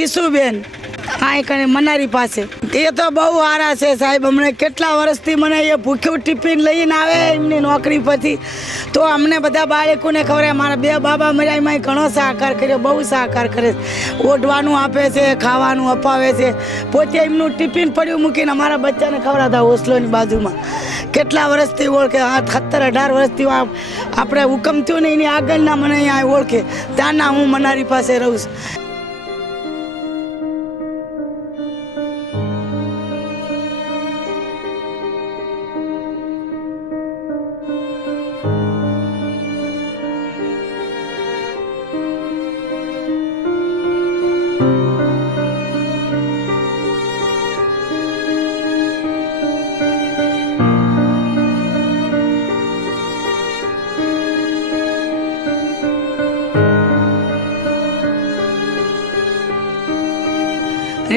ઈસુબેન આ કણે મનારી પાસે એ તો બહુ સારા છે સાહેબ। હમણાં કેટલા વર્ષથી મને એ ભૂખ્યું ટિફિન લઈને આવે એમની નોકરી પરથી, તો અમને બધા બાળકોને ખવડાવે। મારા બે બાબા મર્યા એમાં ઘણો સહકાર કર્યો, બહુ સહકાર કરે છે। ઓઢવાનું આપે છે, ખાવાનું અપાવે છે, પોતે એમનું ટિફિન પડ્યું મૂકીને અમારા બચ્ચાને ખવડાવતા હોસ્ટેલની બાજુમાં। કેટલા વર્ષથી ઓળખે, 17-18 વર્ષથી આપણે હુકમ થયું ને એની આગળના મને અહીંયા ઓળખે, ત્યાંના હું મનારી પાસે રહું છું।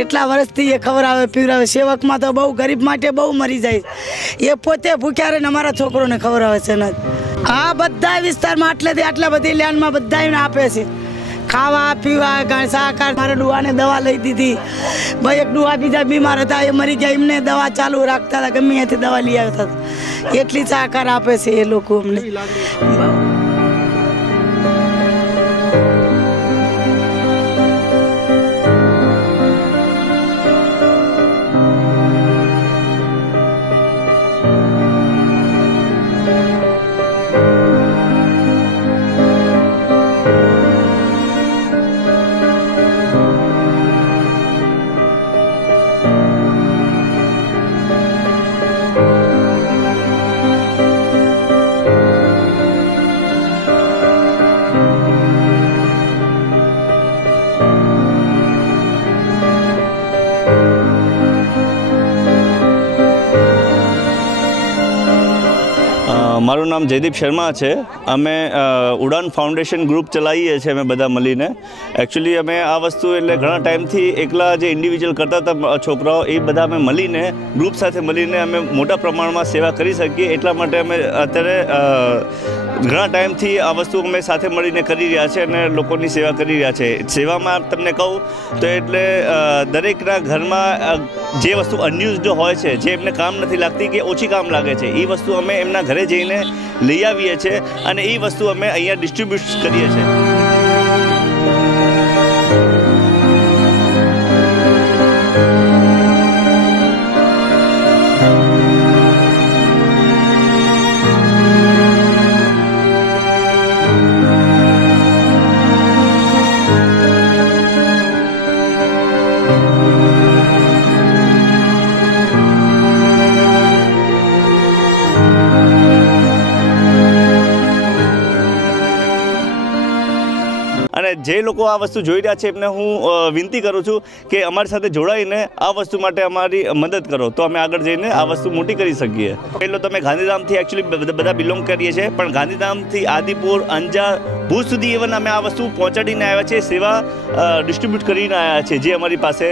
એટલા વર્ષથી એ ખવડાવે પીવડાવે। સેવકમાં તો બહુ ગરીબ માટે બહુ મરી જાય। એ પોતે ભૂખ્યા રહીને અમારા છોકરોને ખવડાવે છે ને। આ બધા વિસ્તારમાં આટલા બધી લેન્ડમાં બધાને આપે છે, ખાવા પીવા સહકાર। મારા ડુવાને દવા લઈ દીધી ભાઈ, એક ડુવા બીજા બીમાર હતા એ મરી ગયા, એમને દવા ચાલુ રાખતા હતા, ગમે ત્યાંથી દવા લઈ આવતા હતા। એટલી સહકાર આપે છે એ લોકો અમને। મારું નામ જયદીપ શર્મા છે। અમે ઉડાન ફાઉન્ડેશન ગ્રુપ ચલાવીએ છીએ અમે બધા મળીને। એકચ્યુઅલી અમે આ વસ્તુ એટલે ઘણા ટાઈમથી એકલા જે ઇન્ડિવિજ્યુઅલ કરતા હતા છોકરાઓ, એ બધા અમે મળીને ગ્રુપ સાથે મળીને અમે મોટા પ્રમાણમાં સેવા કરી શકીએ, એટલા માટે અમે અત્યારે ઘણા ટાઈમથી આ વસ્તુ અમે સાથે મળીને કરી રહ્યા છે અને લોકોની સેવા કરી રહ્યા છે। સેવામાં તમને કહું તો એટલે દરેકના ઘરમાં જે વસ્તુ અનયુઝડ હોય છે, જે એમને કામ નથી લાગતી કે ઓછી કામ લાગે છે, એ વસ્તુ અમે એમના ઘરે જઈને લઈ આવીએ છીએ અને એ વસ્તુ અમે અહીંયા ડિસ્ટ્રીબ્યુટ કરીએ છીએ। અને જે લોકો આ વસ્તુ જોઈ રહ્યા છે એમને હું વિનંતી કરું છું કે અમારી સાથે જોડાઈને આ વસ્તુ માટે અમારી મદદ કરો, તો અમે આગળ જઈને આ વસ્તુ મોટી કરી શકીએ। પહેલો તમે ગાંધીધામથી એકચ્યુઅલી બધા બિલોંગ કરીએ છીએ, પણ ગાંધીધામથી આદિપુર, અંજાર, ભુજ સુધી ઇવન અમે આ વસ્તુ પહોંચાડીને આવ્યા છે, સેવા ડિસ્ટ્રીબ્યુટ કરીને આવ્યા છે, જે અમારી પાસે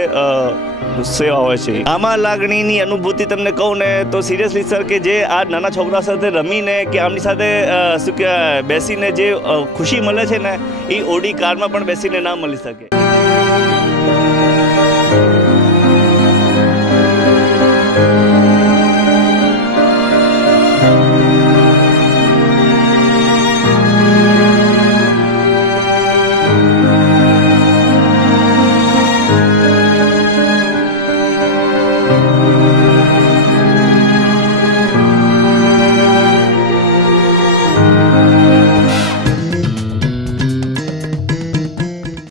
સેવા હોય છે। આમાં લાગણીની અનુભૂતિ તમને કહું ને તો સિરિયસલી સર, કે જે આ નાના છોકરા સાથે રમીને કે આમની સાથે શું કે બેસીને જે ખુશી મળે છે ને, એ ઓડી કારમાં પણ બેસીને ના મળી શકે।